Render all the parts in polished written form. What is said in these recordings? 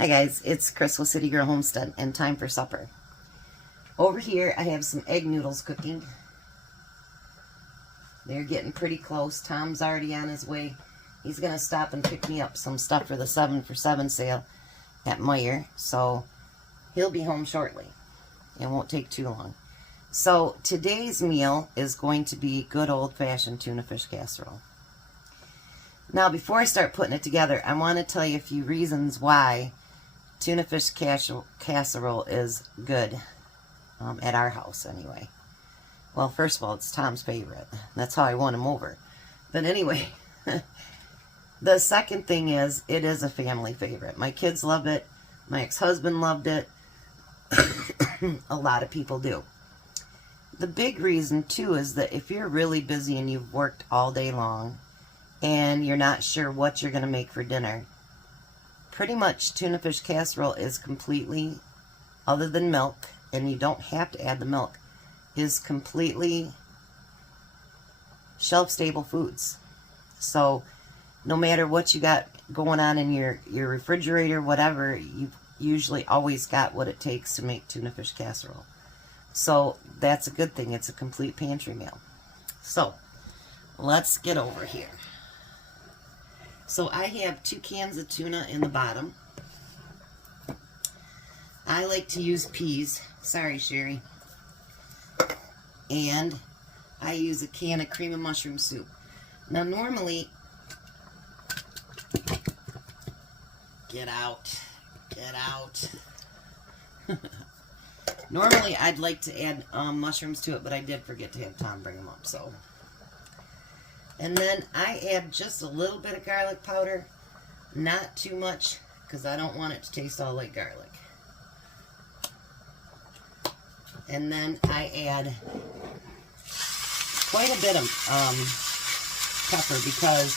Hi guys, it's Chris with City Girl Homestead and time for supper. Over here I have some egg noodles cooking. They're getting pretty close. Tom's already on his way. He's going to stop and pick me up some stuff for the 7 for 7 sale at Meijer. So he'll be home shortly. It won't take too long. So today's meal is going to be good old-fashioned tuna fish casserole. Now before I start putting it together, I want to tell you a few reasons why tuna fish casserole is good, at our house anyway. Well, first of all, it's Tom's favorite. That's how I won him over. But anyway, the second thing is, it is a family favorite. My kids love it. My ex-husband loved it. A lot of people do. The big reason, too, is that if you're really busy and you've worked all day long and you're not sure what you're going to make for dinner, pretty much tuna fish casserole is completely, other than milk, and you don't have to add the milk, is completely shelf-stable foods. So no matter what you got going on in your refrigerator, whatever, you've usually always got what it takes to make tuna fish casserole. So that's a good thing. It's a complete pantry meal. So let's get over here. So I have 2 cans of tuna in the bottom. I like to use peas. Sorry, Sherry. And I use a can of cream of mushroom soup. Now normally, get out. Normally I'd like to add mushrooms to it, but I did forget to have Tom bring them up, so. And then I add just a little bit of garlic powder, not too much, because I don't want it to taste all like garlic. And then I add quite a bit of pepper, because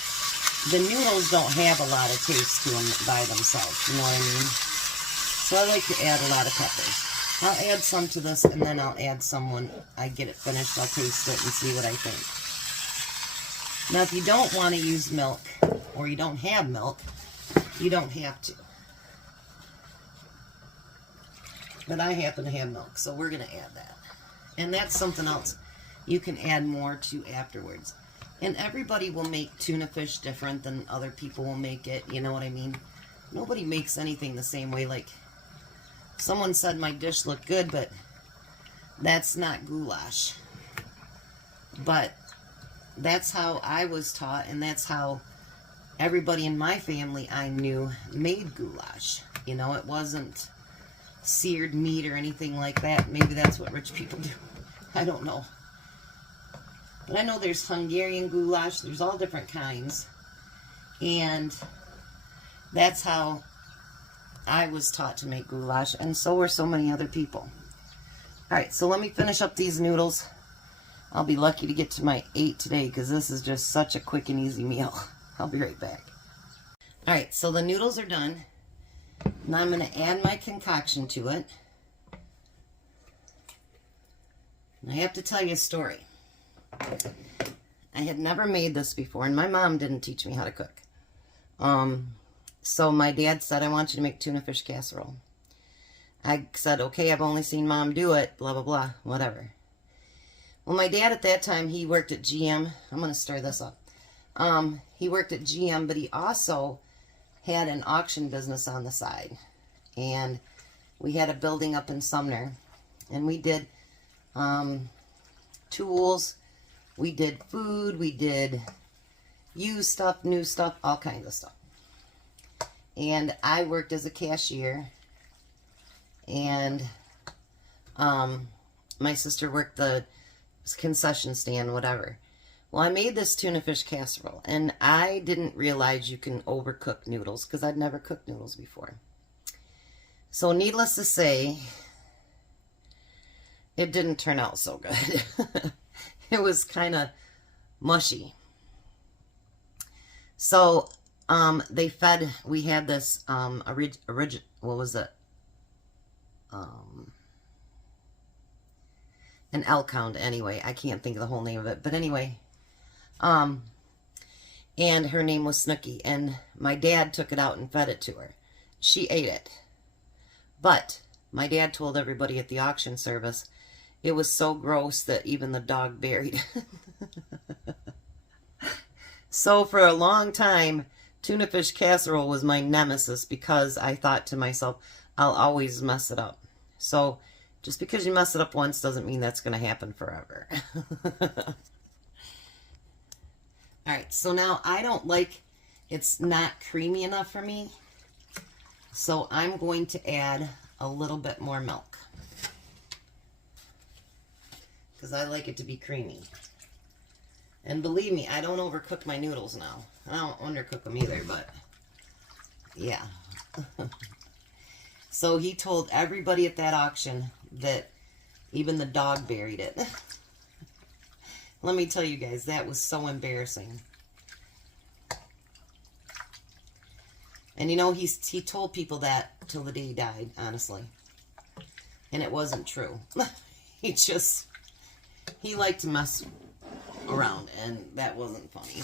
the noodles don't have a lot of taste to them by themselves, you know what I mean? So I like to add a lot of peppers. I'll add some to this, and then I'll add some when I get it finished. I'll taste it and see what I think. Now, if you don't want to use milk, or you don't have milk, you don't have to. But I happen to have milk, so we're going to add that. And that's something else you can add more to afterwards. And everybody will make tuna fish different than other people will make it, you know what I mean? Nobody makes anything the same way. Like, someone said my dish looked good, but that's not goulash. But that's how I was taught, and that's how everybody in my family I knew made goulash. You know, it wasn't seared meat or anything like that. Maybe that's what rich people do. I don't know. But I know there's Hungarian goulash. There's all different kinds. And that's how I was taught to make goulash, and so were so many other people. Alright, so let me finish up these noodles. I'll be lucky to get to my 8 today, because this is just such a quick and easy meal. I'll be right back. Alright, so the noodles are done. Now I'm going to add my concoction to it. And I have to tell you a story. I had never made this before, and my mom didn't teach me how to cook. So my dad said, I want you to make tuna fish casserole. I said, okay, I've only seen Mom do it, blah, blah, blah, whatever. Well, my dad at that time, he worked at GM. I'm going to stir this up. He worked at GM, but he also had an auction business on the side. And we had a building up in Sumner. And we did tools, we did food, we did used stuff, new stuff, all kinds of stuff. And I worked as a cashier. And my sister worked the concession stand, whatever. Well, I made this tuna fish casserole, and I didn't realize you can overcook noodles, because I'd never cooked noodles before. So needless to say, it didn't turn out so good. It was kind of mushy. So we had this what was it? An elk hound, anyway. I can't think of the whole name of it, but anyway. And her name was Snooky, and my dad took it out and fed it to her. she ate it. But my dad told everybody at the auction service it was so gross that even the dog buried it. So for a long time, tuna fish casserole was my nemesis because I thought to myself, I'll always mess it up. So just because you mess it up once doesn't mean that's going to happen forever. Alright, so now I don't like, it's not creamy enough for me. So I'm going to add a little bit more milk. Because I like it to be creamy. And believe me, I don't overcook my noodles now. I don't undercook them either, but yeah. So he told everybody at that auction that even the dog buried it. Let me tell you guys, that was so embarrassing. And you know, he told people that till the day he died, honestly. And it wasn't true. He liked to mess around, and that wasn't funny.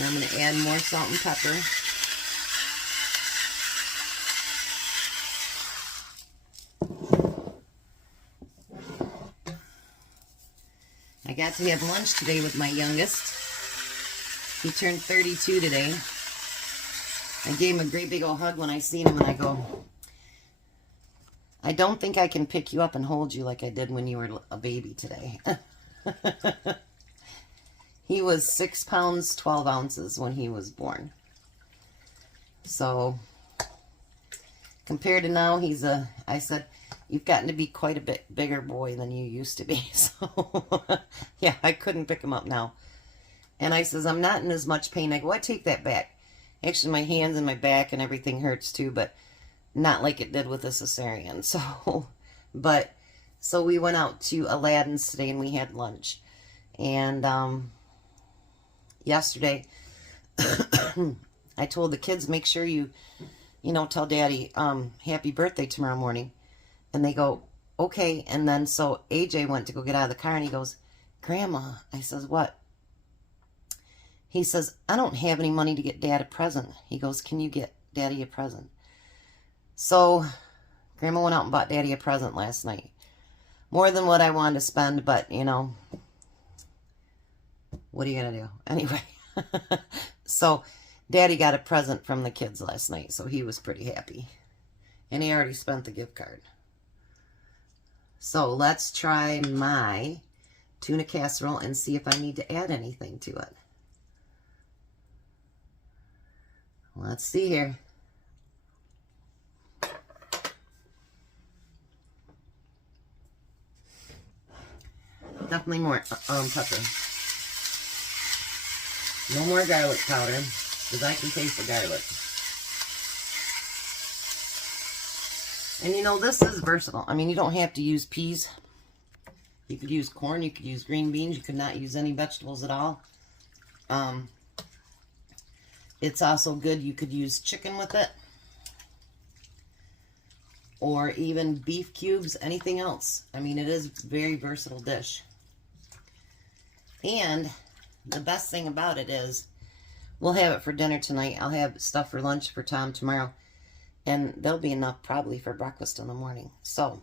Now I'm going to add more salt and pepper. I got to have lunch today with my youngest. He turned 32 today. I gave him a great big old hug when I seen him, and I go, I don't think I can pick you up and hold you like I did when you were a baby today. He was 6 pounds, 12 ounces when he was born. So, compared to now, I said, you've gotten to be quite a bit bigger boy than you used to be. So, yeah, I couldn't pick him up now. And I says, I'm not in as much pain. I go, I take that back. Actually, my hands and my back and everything hurts too, but not like it did with a cesarean. So we went out to Aladdin's today and we had lunch. And yesterday, I told the kids, make sure you tell Daddy happy birthday tomorrow morning. And they go, okay. And then so AJ went to go get out of the car and he goes, Grandma, I says, what? He says, I don't have any money to get Dad a present. He goes, can you get Daddy a present? So, Grandma went out and bought Daddy a present last night. More than what I wanted to spend, but, what are you going to do? Anyway, so Daddy got a present from the kids last night, so he was pretty happy. And he already spent the gift card. So, let's try my tuna casserole and see if I need to add anything to it. Let's see here. Definitely more pepper. No more garlic powder, because I can taste the garlic. And this is versatile. I mean, you don't have to use peas. You could use corn, you could use green beans, you could not use any vegetables at all. It's also good, you could use chicken with it. Or even beef cubes, anything else. I mean, it is a very versatile dish. And the best thing about it is, we'll have it for dinner tonight. I'll have stuff for lunch for Tom tomorrow. And there'll be enough probably for breakfast in the morning. So,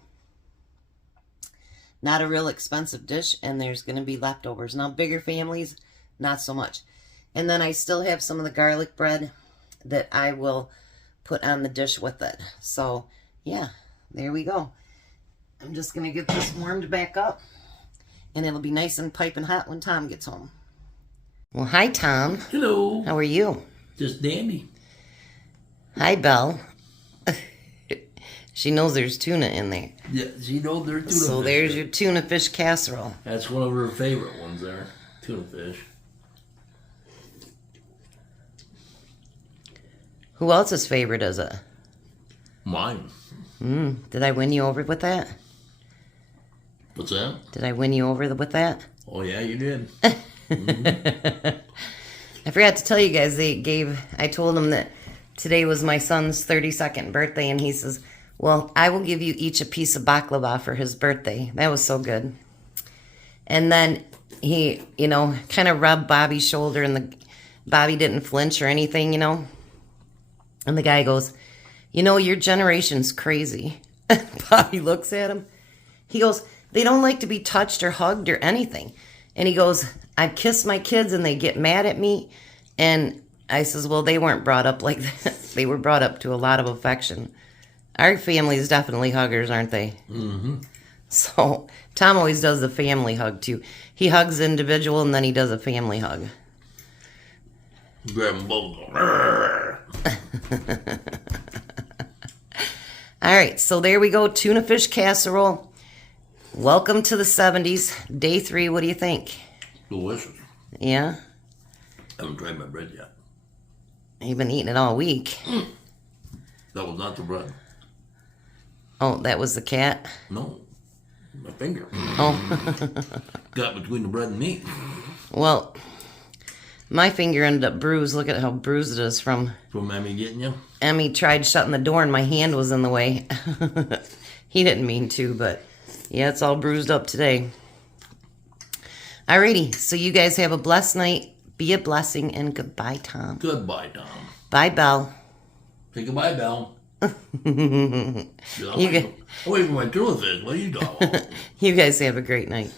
not a real expensive dish, and there's going to be leftovers. Now, bigger families, not so much. And then I still have some of the garlic bread that I will put on the dish with it. So, yeah, there we go. I'm just going to get this warmed back up, and it'll be nice and piping hot when Tom gets home. Well, hi, Tom. Hello. How are you? Just dandy. Hi, Belle. She knows there's tuna in there. Yeah, she knows there's tuna So fish. there's your tuna fish casserole. That's one of her favorite ones there. Tuna fish. Who else's favorite is it? Mine. Did I win you over with that? What's that? Did I win you over with that? Oh, yeah, you did. I forgot to tell you guys, I told him that today was my son's 32nd birthday, and he says, well, I will give you each a piece of baklava for his birthday. That was so good. And then he, kind of rubbed Bobby's shoulder in Bobby didn't flinch or anything, you know. And the guy goes, you know, your generation's crazy. And Bobby looks at him. He goes, they don't like to be touched or hugged or anything. And he goes, I've kissed my kids and they get mad at me. And I says, well, they weren't brought up like that. They were brought up to a lot of affection. Our family's definitely huggers, aren't they? Mm-hmm. So Tom always does the family hug too. He hugs individual and then he does a family hug. Grab them both. All right, so there we go. Tuna fish casserole. Welcome to the 70s. Day 3, what do you think? Delicious. Yeah? I haven't tried my bread yet. You've been eating it all week. That was not the bread. Oh, that was the cat? No. My finger. Oh. Got between the bread and meat. Well, my finger ended up bruised. Look at how bruised it is from... From Emmy getting you? Emmy tried shutting the door and my hand was in the way. He didn't mean to, but yeah, it's all bruised up today. Alrighty, so you guys have a blessed night. Be a blessing, and goodbye, Tom. Goodbye, Tom. Bye, Belle. Say goodbye, Belle. You Away from my tuna fish. What are you talking about? You guys have a great night.